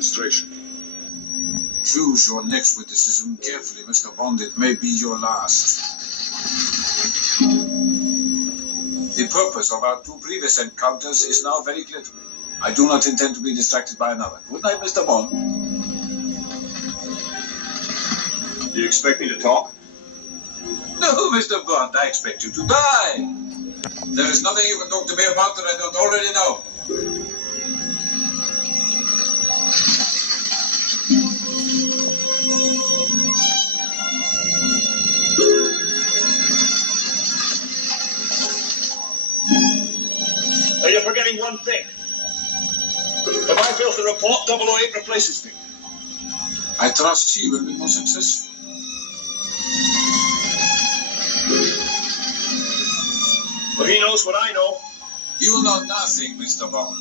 administration. Choose your next witticism carefully, Mr. Bond. It may be your last. The purpose of our two previous encounters is now very clear to me. I do not intend to be distracted by another. Good night, Mr. Bond. Do you expect me to talk? No, Mr. Bond, I expect you to die. There is nothing you can talk to me about that I don't already know. You're forgetting one thing. If I fail to report, 008 replaces me. I trust she will be more successful. But he knows what I know. You know nothing, Mr. Bond.